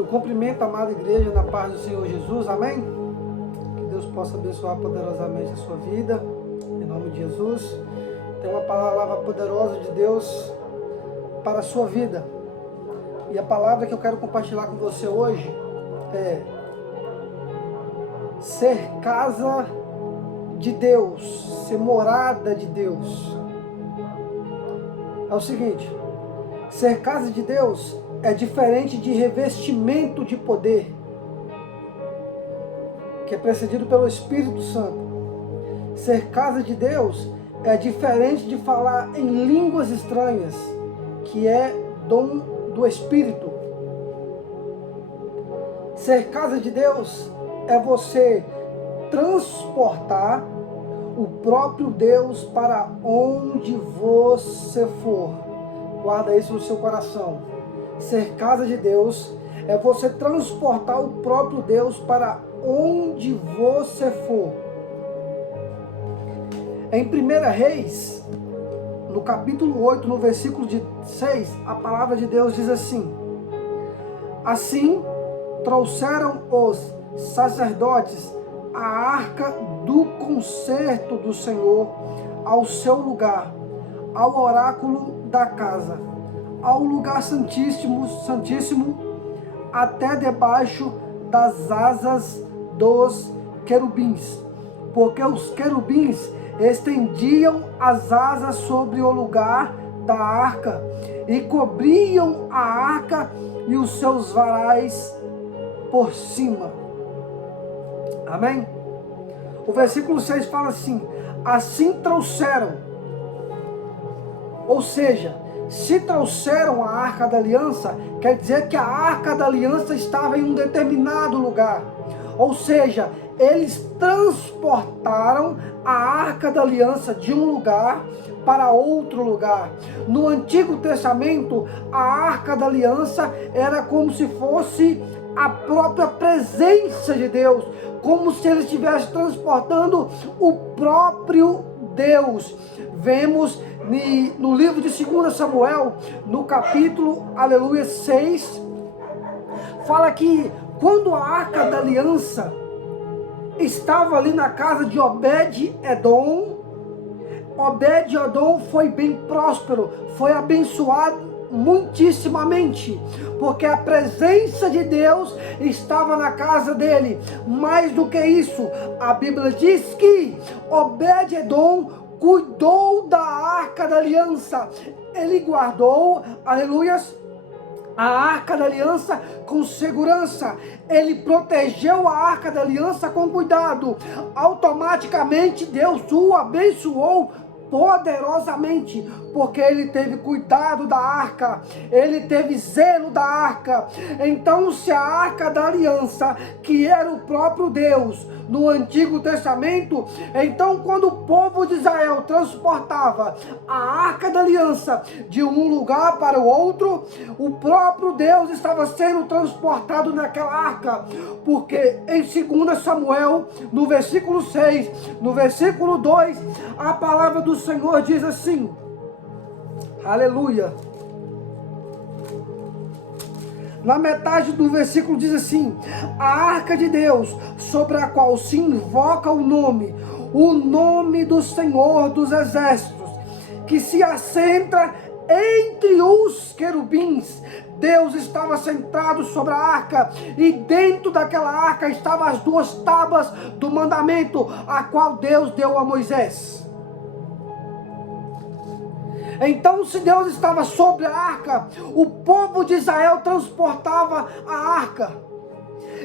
Eu cumprimento a amada igreja na paz do Senhor Jesus, amém? Que Deus possa abençoar poderosamente a sua vida, em nome de Jesus. Tem uma palavra poderosa de Deus para a sua vida. E a palavra que eu quero compartilhar com você hoje é ser casa de Deus, ser morada de Deus. É o seguinte, ser casa de Deus é diferente de revestimento de poder, que é precedido pelo Espírito Santo. Ser casa de Deus é diferente de falar em línguas estranhas, que é dom do Espírito. Ser casa de Deus é você transportar o próprio Deus para onde você for. Guarda isso no seu coração. Ser casa de Deus é você transportar o próprio Deus para onde você for. Em 1 Reis, no capítulo 8, no versículo 6, a palavra de Deus diz assim: assim trouxeram os sacerdotes a arca do concerto do Senhor ao seu lugar, ao oráculo da casa, ao lugar santíssimo, até debaixo das asas dos querubins, porque os querubins estendiam as asas sobre o lugar da arca e cobriam a arca e os seus varais por cima. Amém? O versículo 6 fala assim: assim trouxeram, ou seja, se trouxeram a arca da aliança, quer dizer que a arca da aliança estava em um determinado lugar. Ou seja, eles transportaram a arca da aliança de um lugar para outro lugar. No Antigo Testamento, a arca da aliança era como se fosse a própria presença de Deus, como se ele estivesse transportando o próprio Deus. Vemos no livro de 2 Samuel, no capítulo, 6, fala que quando a arca da aliança estava ali na casa de Obed-Edom, Obed-Edom foi bem próspero, foi abençoado muitíssimamente, porque a presença de Deus estava na casa dele. Mais do que isso, a Bíblia diz que Obed-Edom cuidou da arca da aliança. Ele guardou, aleluias, a arca da aliança com segurança. Ele protegeu a arca da aliança com cuidado. Automaticamente Deus o abençoou poderosamente, porque ele teve cuidado da arca, ele teve zelo da arca. Então, se a arca da aliança, que era o próprio Deus no Antigo Testamento, então quando o povo de Israel transportava a arca da aliança de um lugar para o outro, o próprio Deus estava sendo transportado naquela arca, porque em 2 Samuel, no versículo 6, no versículo 2, a palavra do Senhor diz assim, aleluia, na metade do versículo diz assim: a arca de Deus, sobre a qual se invoca o nome do Senhor dos Exércitos, que se assenta entre os querubins. Deus estava sentado sobre a arca, e dentro daquela arca estavam as 2 tábuas do mandamento, a qual Deus deu a Moisés. Então, se Deus estava sobre a arca, o povo de Israel transportava a arca.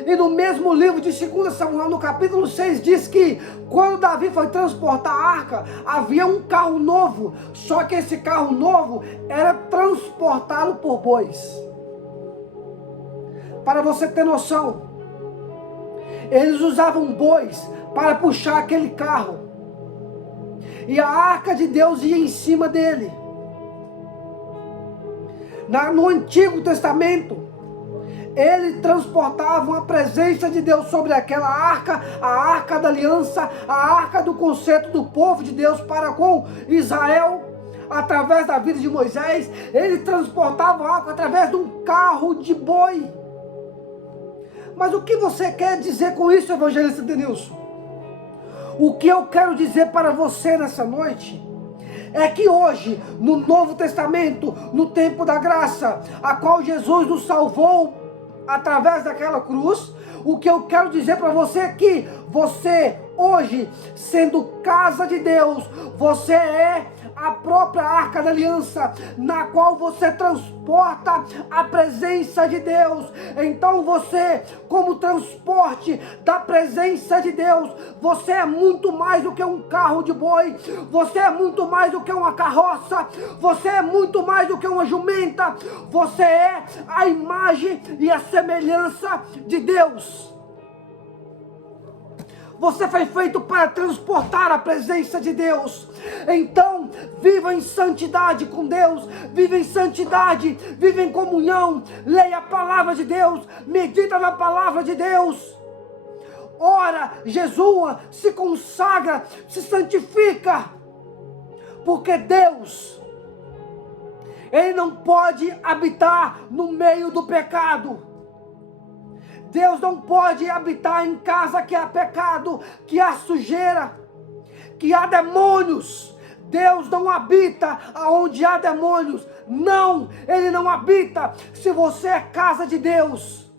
E no mesmo livro de 2 Samuel, no capítulo 6, diz que quando Davi foi transportar a arca, havia um carro novo, só que esse carro novo era transportado por bois. Para você ter noção, eles usavam bois para puxar aquele carro, e a arca de Deus ia em cima dele. No Antigo Testamento, eles transportavam a presença de Deus sobre aquela arca, a arca da aliança, a arca do concerto do povo de Deus para com Israel, através da vida de Moisés. Eles transportavam a arca através de um carro de boi. Mas o que você quer dizer com isso, evangelista Denilson? O que eu quero dizer para você nessa noite é que hoje, no Novo Testamento, no tempo da graça, a qual Jesus nos salvou através daquela cruz, o que eu quero dizer para você é que você, hoje, sendo casa de Deus, você é a própria Arca da Aliança, na qual você transporta a presença de Deus. Então você, como transporte da presença de Deus, você é muito mais do que um carro de boi, você é muito mais do que uma carroça, você é muito mais do que uma jumenta, você é a imagem e a semelhança de Deus. Você foi feito para transportar a presença de Deus. Então, viva em santidade com Deus, viva em santidade, viva em comunhão, leia a palavra de Deus, medita na palavra de Deus. Ora, jejua, se consagra, se santifica, porque Deus, Ele não pode habitar no meio do pecado. Deus não pode habitar em casa que há pecado, que há sujeira, que há demônios. Deus não habita aonde há demônios. Não, Ele não habita se você é casa de Deus.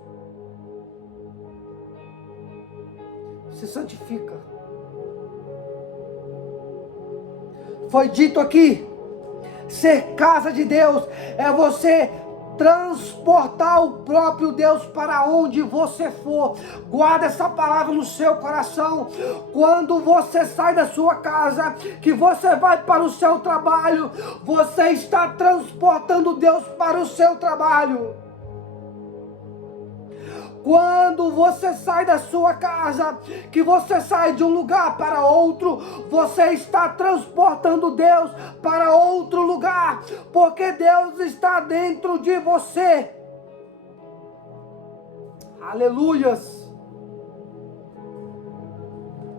Se santifica. Foi dito aqui, ser casa de Deus é você transportar o próprio Deus para onde você for. Guarda essa palavra no seu coração. Quando você sai da sua casa, que você vai para o seu trabalho, você está transportando Deus para o seu trabalho. Quando você sai da sua casa, que você sai de um lugar para outro, você está transportando Deus para outro lugar, porque Deus está dentro de você. Aleluias!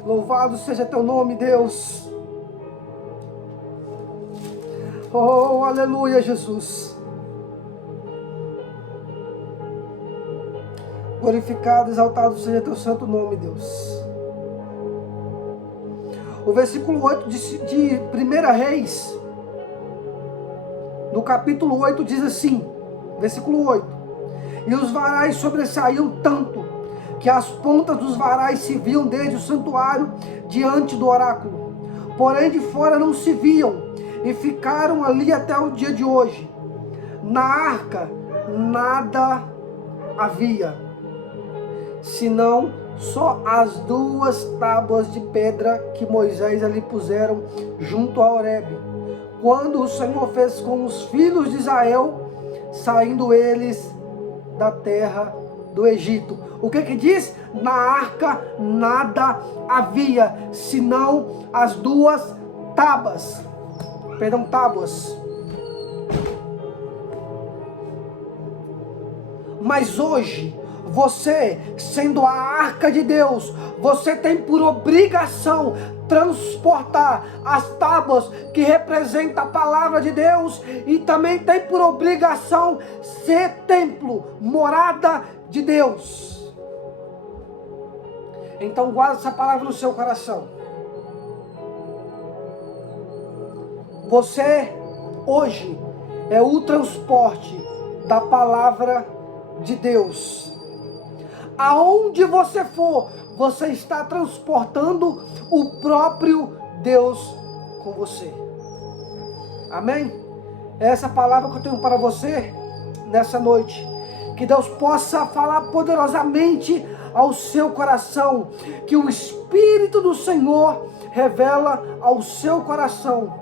Louvado seja teu nome, Deus. Oh, aleluia, Jesus. Glorificado, exaltado seja teu santo nome, Deus. O versículo 8 de 1 Reis, no capítulo 8, diz assim, versículo 8: E os varais sobressaíam tanto, que as pontas dos varais se viam desde o santuário diante do oráculo. Porém de fora não se viam, e ficaram ali até o dia de hoje. Na arca nada havia, senão só as 2 tábuas de pedra que Moisés ali puseram junto a Horebe, quando o Senhor fez com os filhos de Israel, saindo eles da terra do Egito. O que diz? Na arca nada havia, senão as 2 tábuas. Mas hoje, você, sendo a arca de Deus, você tem por obrigação transportar as tábuas que representam a palavra de Deus, e também tem por obrigação ser templo, morada de Deus. Então guarda essa palavra no seu coração. Você hoje é o transporte da palavra de Deus. Aonde você for, você está transportando o próprio Deus com você. Amém? É essa palavra que eu tenho para você nessa noite. Que Deus possa falar poderosamente ao seu coração. Que o Espírito do Senhor revela ao seu coração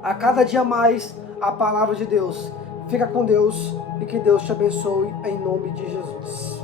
a cada dia mais a palavra de Deus. Fica com Deus e que Deus te abençoe em nome de Jesus.